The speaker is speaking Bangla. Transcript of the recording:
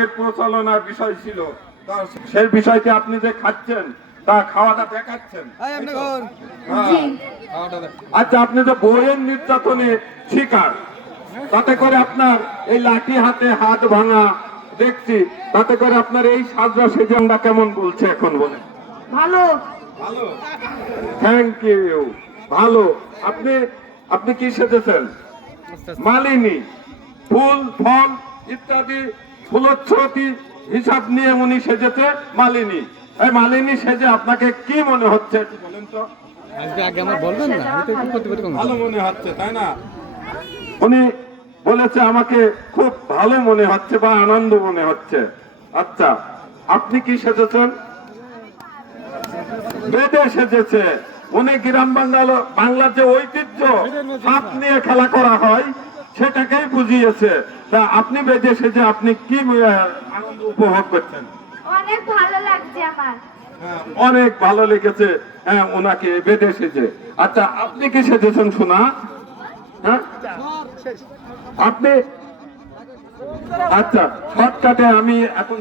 আগের প্রচলনার বিষয় ছিল, তা সেই বিষয়টি আপনি যে খাচ্ছেন তা খাওয়াটা দেখাচ্ছেন। হ্যাঁ। আচ্ছা, আপনি যে বইয়ের নির্যাতনে শিকার, তাতে করে আপনার এই লাঠি হাতে হাত ভাঙা দেখছি, তাতে করে আপনার এই সাজা সেজনটা কেমন বলছে এখন বলেন? ভালো। ভালো, থ্যাংক ইউ। ভালো। আপনি আপনি কি সেজেছেন? মালিনী। ফুল ফল ইত্যাদি ফুলচ্ছতি হিসাব নিয়ে উনি সেজেছে মালিনী। এই মালিনী সেজে আপনাকে কি মনে হচ্ছে একটু বলেন তো? আগে আমার বলবেন না, ভালো মনে হচ্ছে, তাই না? উনি বলেছে আমাকে খুব ভালো মনে হচ্ছে বা আনন্দ মনে হচ্ছে। আচ্ছা, আপনি কি সেজেছেন? বেদে সেজেছে। উনি গ্রাম বাংলার যে ঐতিহ্য হাত নিয়ে খেলা করা হয় সেটাকেই বুঝিয়েছে। তা আপনি বেদে সেজে আপনি কি আনন্দ উপভোগ করছেন? অনেক ভালো লাগছে আমার। অনেক ভালো লেগেছে ওনাকে বেদে সেজে। আচ্ছা, আপনি কি সেজেছেন শোনা? হ্যাঁ, আপনি? আচ্ছা, শর্টকাটে আমি এখন